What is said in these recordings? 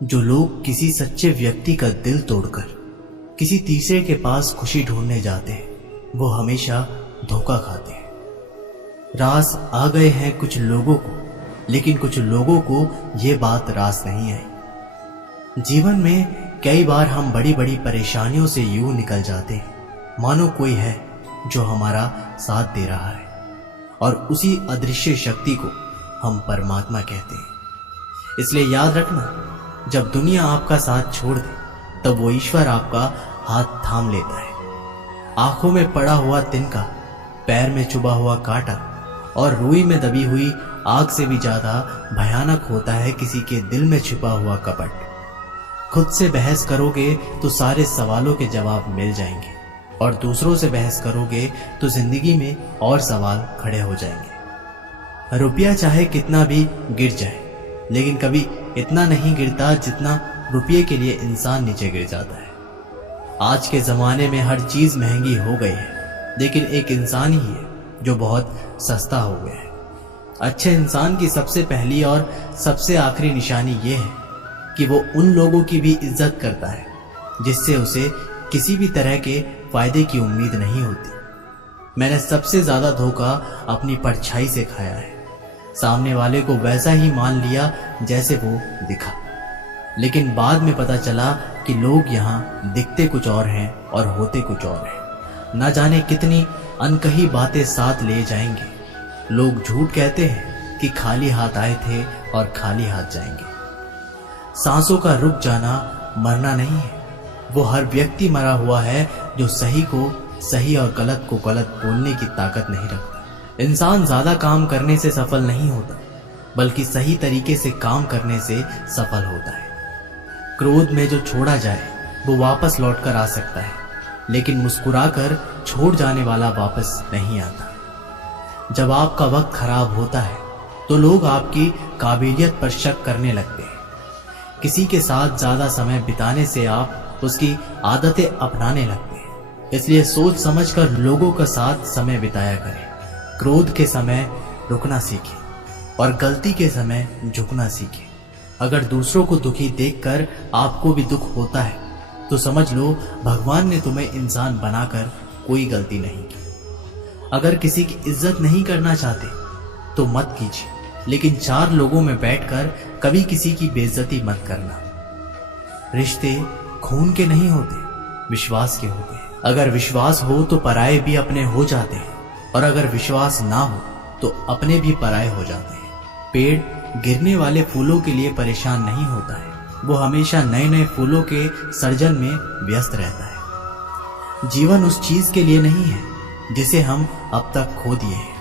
जो लोग किसी सच्चे व्यक्ति का दिल तोड़कर किसी तीसरे के पास खुशी ढूंढने जाते हैं वो हमेशा धोखा खाते हैं। रास आ गए हैं कुछ लोगों को, लेकिन कुछ लोगों को ये बात रास नहीं आई। जीवन में कई बार हम बड़ी बड़ी परेशानियों से यूं निकल जाते हैं मानो कोई है जो हमारा साथ दे रहा है, और उसी अदृश्य शक्ति को हम परमात्मा कहते हैं। इसलिए याद रखना, जब दुनिया आपका साथ छोड़ दे तब वो ईश्वर आपका हाथ थाम लेता है। आंखों में पड़ा हुआ तिनका, पैर में चुभा हुआ कांटा और रुई में दबी हुई आग से भी ज्यादा भयानक होता है किसी के दिल में छिपा हुआ कपट। खुद से बहस करोगे तो सारे सवालों के जवाब मिल जाएंगे, और दूसरों से बहस करोगे तो जिंदगी में और सवाल खड़े हो जाएंगे। रुपया चाहे कितना भी गिर जाए, लेकिन कभी इतना नहीं गिरता जितना रुपये के लिए इंसान नीचे गिर जाता है। आज के जमाने में हर चीज महंगी हो गई है, लेकिन एक इंसान ही है जो बहुत सस्ता हो गया है। अच्छे इंसान की सबसे पहली और सबसे आखिरी निशानी ये है कि वो उन लोगों की भी इज्जत करता है जिससे उसे किसी भी तरह के फायदे की उम्मीद नहीं होती। मैंने सबसे ज्यादा धोखा अपनी परछाई से खाया है। सामने वाले को वैसा ही मान लिया जैसे वो दिखा, लेकिन बाद में पता चला कि लोग यहाँ दिखते कुछ और हैं और होते कुछ और हैं। न जाने कितनी अनकही बातें साथ ले जाएंगे। लोग झूठ कहते हैं कि खाली हाथ आए थे और खाली हाथ जाएंगे। सांसों का रुक जाना मरना नहीं है, वो हर व्यक्ति मरा हुआ है जो सही को सही और गलत को गलत बोलने की ताकत नहीं रखता। इंसान ज्यादा काम करने से सफल नहीं होता, बल्कि सही तरीके से काम करने से सफल होता है। क्रोध में जो छोड़ा जाए वो वापस लौट कर आ सकता है, लेकिन मुस्कुराकर छोड़ जाने वाला वापस नहीं आता। जब आपका वक्त खराब होता है तो लोग आपकी काबिलियत पर शक करने लगते हैं। किसी के साथ ज्यादा समय बिताने से आप उसकी आदतें अपनाने लगते हैं। इसलिए सोच समझकर लोगों का साथ समय बिताया करें। क्रोध के समय रुकना सीखें और गलती के समय झुकना सीखें। अगर दूसरों को दुखी देखकर आपको भी दुख होता है तो समझ लो भगवान ने तुम्हें इंसान बनाकर कोई गलती नहीं की। अगर किसी की इज्जत नहीं करना चाहते तो मत कीजिए, लेकिन चार लोगों में बैठकर कभी किसी की बेइज्जती मत करना। रिश्ते खून के नहीं होते, विश्वास के होते हैं। अगर विश्वास हो तो पराये भी अपने हो जाते हैं, और अगर विश्वास ना हो तो अपने भी पराये हो जाते हैं। पेड़ गिरने वाले फूलों के लिए परेशान नहीं होता है, वो हमेशा नए नए फूलों के सर्जन में व्यस्त रहता है। जीवन उस चीज के लिए नहीं है जिसे हम अब तक खो दिए हैं,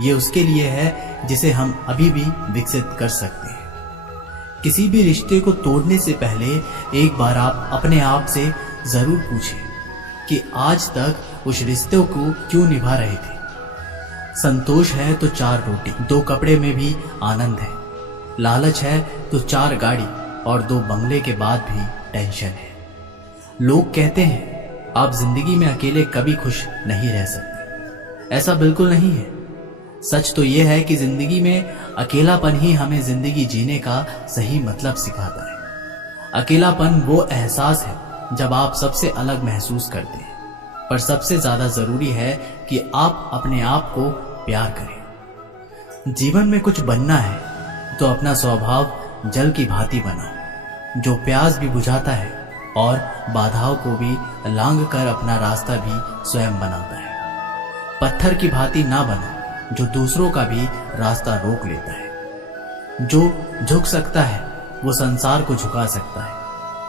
ये उसके लिए है जिसे हम अभी भी विकसित कर सकते हैं। किसी भी रिश्ते को तोड़ने से पहले एक बार आप अपने आप से जरूर पूछें कि आज तक उस रिश्ते को क्यों निभा रहे थे। संतोष है तो 4 रोटी, 2 कपड़े में भी आनंद है। लालच है तो 4 गाड़ी और 2 बंगले के बाद भी टेंशन है। लोग कहते हैं आप जिंदगी में अकेले कभी खुश नहीं रह सकते। ऐसा बिल्कुल नहीं है। सच तो यह है कि जिंदगी में अकेलापन ही हमें जिंदगी जीने का सही मतलब सिखाता है। अकेलापन वो एहसास है जब आप सबसे अलग महसूस करते हैं, पर सबसे ज्यादा जरूरी है कि आप अपने आप को प्यार करें। जीवन में कुछ बनना है तो अपना स्वभाव जल की भांति बनाओ, जो प्यास भी बुझाता है और बाधाओं को भी लांघ कर अपना रास्ता भी स्वयं बनाता है। पत्थर की भांति ना बनो जो दूसरों का भी रास्ता रोक लेता है। जो झुक सकता है वो संसार को झुका सकता है।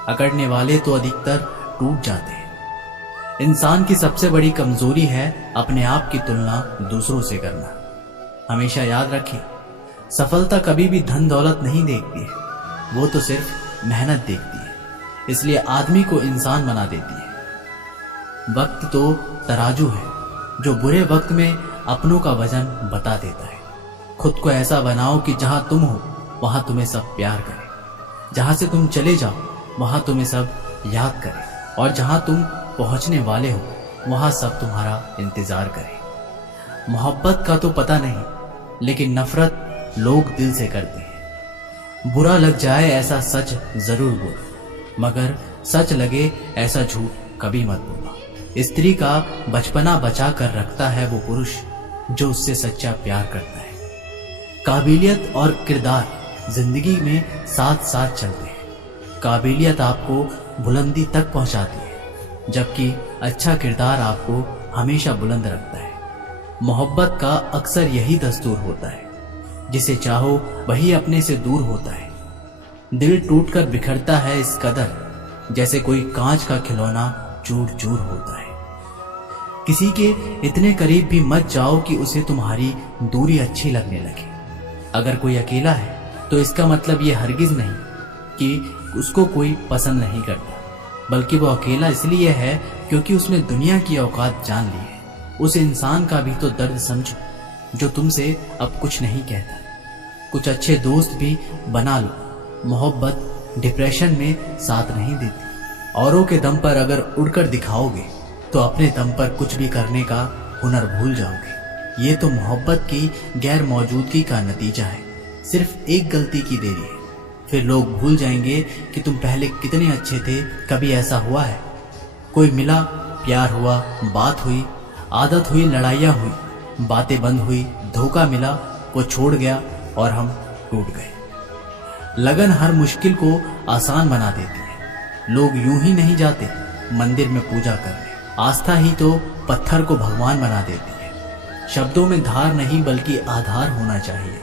अकड़ने वाले तो अधिकतर टूट जाते हैं। इंसान की सबसे बड़ी कमजोरी है अपने आप की तुलना दूसरों से करना। हमेशा याद रखें, सफलता कभी भी धन दौलत नहीं देखती है, वो तो सिर्फ मेहनत देखती है। इसलिए आदमी को इंसान बना देती है। वक्त तो तराजू है जो बुरे वक्त में अपनों का वजन बता देता है। खुद को ऐसा बनाओ कि जहां तुम हो वहां तुम्हें सब प्यार करे, जहां से तुम चले जाओ वहां तुम्हें सब याद करे, और जहां तुम पहुंचने वाले हो वहां सब तुम्हारा इंतजार करे। मोहब्बत का तो पता नहीं, लेकिन नफरत लोग दिल से करते हैं। बुरा लग जाए ऐसा सच जरूर बोलो, मगर सच लगे ऐसा झूठ कभी मत बोलो। स्त्री का बचपना बचा कर रखता है वो पुरुष जो उससे सच्चा प्यार करता है। काबिलियत और किरदार जिंदगी में साथ साथ चलते हैं। काबिलियत आपको बुलंदी तक पहुंचाती है, जबकि अच्छा किरदार आपको हमेशा बुलंद रखता है। मोहब्बत का अक्सर यही दस्तूर होता है, जिसे चाहो वही अपने से दूर होता है। दिल टूटकर बिखरता है इस कदर, जैसे कोई कांच का खिलौना चूर चूर होता है। किसी के इतने करीब भी मत जाओ कि उसे तुम्हारी दूरी अच्छी लगने लगे। अगर कोई अकेला है तो इसका मतलब ये हरगिज नहीं कि उसको कोई पसंद नहीं करता, बल्कि वो अकेला इसलिए है क्योंकि उसने दुनिया की औकात जान ली है। उस इंसान का भी तो दर्द समझो जो तुमसे अब कुछ नहीं कहता। कुछ अच्छे दोस्त भी बना लो। मोहब्बत डिप्रेशन में साथ नहीं देती। औरों के दम पर अगर उड़कर दिखाओगे तो अपने दम पर कुछ भी करने का हुनर भूल जाओगे। ये तो मोहब्बत की गैर मौजूदगी का नतीजा है। सिर्फ एक गलती की देरी है, फिर लोग भूल जाएंगे कि तुम पहले कितने अच्छे थे। कभी ऐसा हुआ है कोई मिला, प्यार हुआ, बात हुई, आदत हुई, लड़ाइयाँ हुई, बातें बंद हुई, धोखा मिला, वो छोड़ गया और हम टूट गए। लगन हर मुश्किल को आसान बना देती है। लोग यूं ही नहीं जाते मंदिर में पूजा करने। आस्था ही तो पत्थर को भगवान बना देती है। शब्दों में धार नहीं बल्कि आधार होना चाहिए,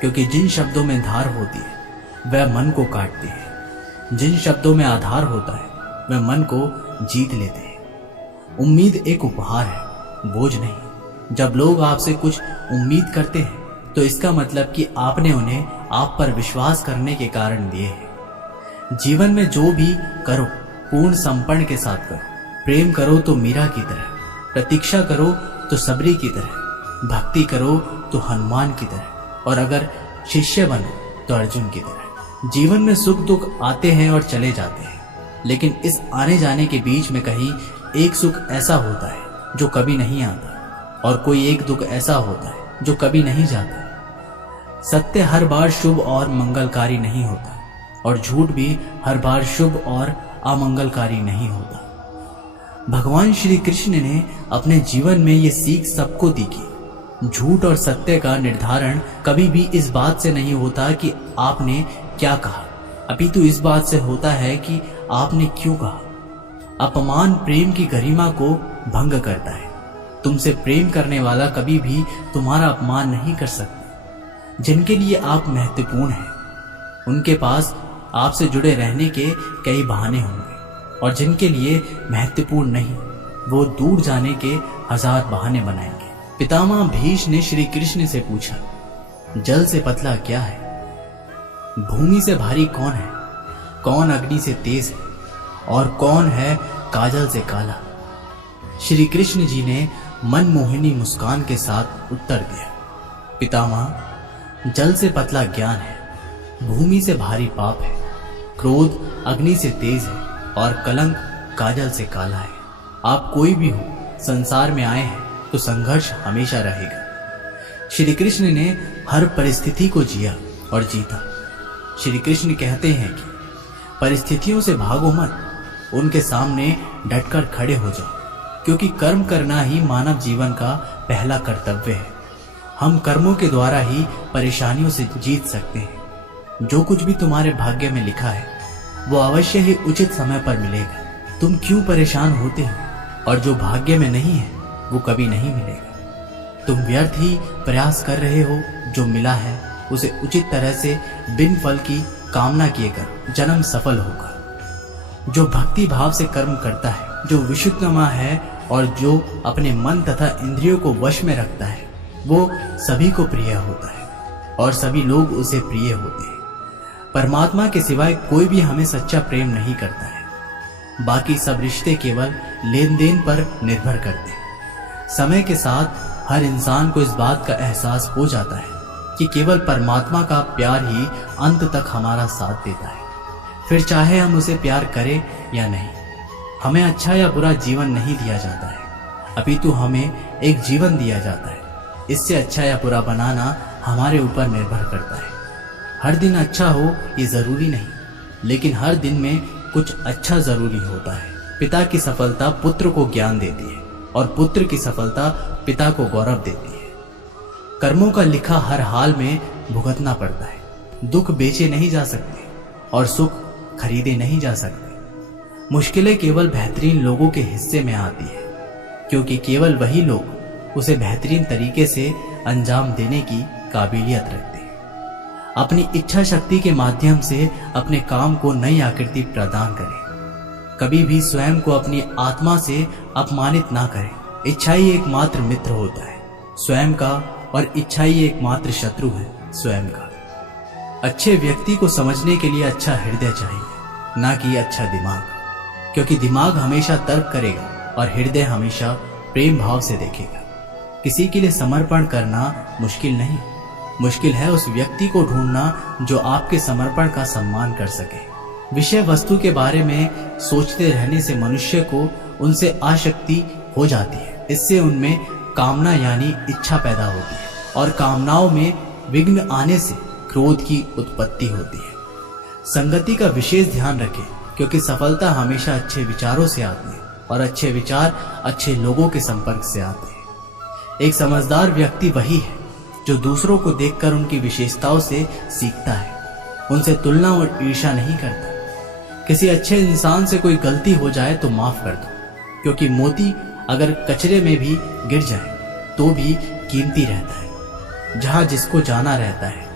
क्योंकि जिन शब्दों में धार होती है वह मन को काटते हैं। जिन शब्दों में आधार होता है वह मन को जीत लेते हैं। उम्मीद एक उपहार है, बोझ नहीं। जब लोग आपसे कुछ उम्मीद करते हैं तो इसका मतलब कि आपने उन्हें आप पर विश्वास करने के कारण दिए हैं। जीवन में जो भी करो पूर्ण समर्पण के साथ करो। प्रेम करो तो मीरा की तरह, प्रतीक्षा करो तो सबरी की तरह, भक्ति करो तो हनुमान की तरह, और अगर शिष्य बनो तो अर्जुन की तरह। जीवन में सुख दुख आते हैं और चले जाते हैं, लेकिन इस आने जाने के बीच में कहीं एक सुख ऐसा होता है जो कभी नहीं आता, और कोई एक दुख ऐसा होता है जो कभी नहीं जाता। सत्य हर बार शुभ और मंगलकारी नहीं होता, और झूठ भी हर बार शुभ और अमंगलकारी नहीं होता। भगवान श्री कृष्ण ने अपने जीवन में ये सीख सबको दी कि झूठ और सत्य का निर्धारण कभी भी इस बात से नहीं होता कि आपने क्या कहा, अपितु इस बात से होता है कि आपने क्यों कहा। अपमान प्रेम की गरिमा को भंग करता है। तुमसे प्रेम करने वाला कभी भी तुम्हारा अपमान नहीं कर सकता। जिनके लिए आप महत्वपूर्ण हैं उनके पास आपसे जुड़े रहने के कई बहाने होंगे, और जिनके लिए महत्वपूर्ण नहीं वो दूर जाने के हजार बहाने बनाएंगे। पितामह भीष्म ने श्री कृष्ण से पूछा, जल से पतला क्या है? भूमि से भारी कौन है? कौन अग्नि से तेज है? और कौन है काजल से काला? श्री कृष्ण जी ने मनमोहिनी मुस्कान के साथ उत्तर दिया, पितामह, जल से पतला ज्ञान है, भूमि से भारी पाप है, क्रोध अग्नि से तेज है, और कलंक काजल से काला है। आप कोई भी हो, संसार में आए हैं तो संघर्ष हमेशा रहेगा। श्री कृष्ण ने हर परिस्थिति को जिया और जीता। श्री कृष्ण कहते हैं कि परिस्थितियों से भागो मत, उनके सामने डटकर खड़े हो जाओ, क्योंकि कर्म करना ही मानव जीवन का पहला कर्तव्य है। हम कर्मों के द्वारा ही परेशानियों से जीत सकते हैं। जो कुछ भी तुम्हारे भाग्य में लिखा है वो अवश्य ही उचित समय पर मिलेगा। तुम क्यों परेशान होते हो? और जो भाग्य में नहीं है वो कभी नहीं मिलेगा। तुम व्यर्थ ही प्रयास कर रहे हो। जो मिला है उसे उचित तरह से बिन फल की कामना किए कर जन्म सफल होगा। जो भक्ति भाव से कर्म करता है, जो विशुद्धमा है और जो अपने मन तथा इंद्रियों को वश में रखता है, वो सभी को प्रिय होता है और सभी लोग उसे प्रिय होते हैं। परमात्मा के सिवाय कोई भी हमें सच्चा प्रेम नहीं करता है। बाकी सब रिश्ते केवल लेन देन पर निर्भर करते हैं। समय के साथ हर इंसान को इस बात का एहसास हो जाता है कि केवल परमात्मा का प्यार ही अंत तक हमारा साथ देता है। फिर चाहे हम उसे प्यार करें या नहीं, हमें अच्छा या बुरा जीवन नहीं दिया जाता है, अपितु हमें एक जीवन दिया जाता है। इससे अच्छा या बुरा बनाना हमारे ऊपर निर्भर करता है। हर दिन अच्छा हो ये जरूरी नहीं, लेकिन हर दिन में कुछ अच्छा जरूरी होता है। पिता की सफलता पुत्र को ज्ञान देती है और पुत्र की सफलता पिता को गौरव देती है। कर्मों का लिखा हर हाल में भुगतना पड़ता है। दुख बेचे नहीं जा सकते और सुख खरीदे नहीं जा सकते। मुश्किलें केवल बेहतरीन लोगों के हिस्से में आती है, क्योंकि केवल वही लोग उसे बेहतरीन तरीके से अंजाम देने की काबिलियत रखते हैं। अपनी इच्छा शक्ति के माध्यम से अपने काम को नई आकृति प्रदान करें। कभी भी स्वयं को अपनी आत्मा से अपमानित ना करें। इच्छा ही एकमात्र मित्र होता है स्वयं का, और इच्छा ही एकमात्र शत्रु है स्वयं का। अच्छे व्यक्ति को समझने के लिए अच्छा हृदय चाहिए, ना कि अच्छा दिमाग, क्योंकि दिमाग हमेशा तर्क करेगा और हृदय हमेशा प्रेम भाव से देखेगा। किसी के लिए समर्पण करना मुश्किल नहीं, मुश्किल है उस व्यक्ति को ढूंढना जो आपके समर्पण का सम्मान कर सके। विषय वस्तु के बारे में सोचते रहने से मनुष्य को उनसे आसक्ति हो जाती है। इससे उनमें कामना यानी इच्छा पैदा होती है, और कामनाओं में विघ्न आने से क्रोध की उत्पत्ति होती है। संगति का विशेष ध्यान रखें, क्योंकि सफलता हमेशा अच्छे विचारों से आती है और अच्छे विचार अच्छे लोगों के संपर्क से आते हैं। एक समझदार व्यक्ति वही है जो दूसरों को देखकर उनकी विशेषताओं से सीखता है, उनसे तुलना और ईर्ष्या नहीं करता। किसी अच्छे इंसान से कोई गलती हो जाए तो माफ कर दो, क्योंकि मोती अगर कचरे में भी गिर जाए तो भी कीमती रहता है। जहां जिसको जाना रहता है,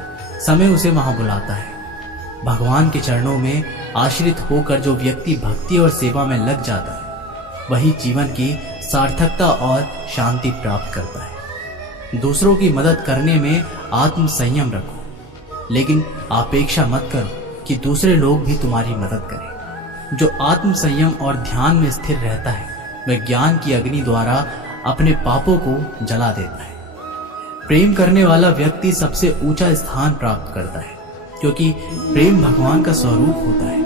समय उसे वहां बुलाता है। भगवान के चरणों में आश्रित होकर जो व्यक्ति भक्ति और सेवा में लग जाता है, वही जीवन की सार्थकता और शांति प्राप्त करता है। दूसरों की मदद करने में आत्म संयम रखो, लेकिन अपेक्षा मत करो कि दूसरे लोग भी तुम्हारी मदद करें। जो आत्म संयम और ध्यान में स्थिर रहता है, वह ज्ञान की अग्नि द्वारा अपने पापों को जला देता है। प्रेम करने वाला व्यक्ति सबसे ऊंचा स्थान प्राप्त करता है, क्योंकि प्रेम भगवान का स्वरूप होता है।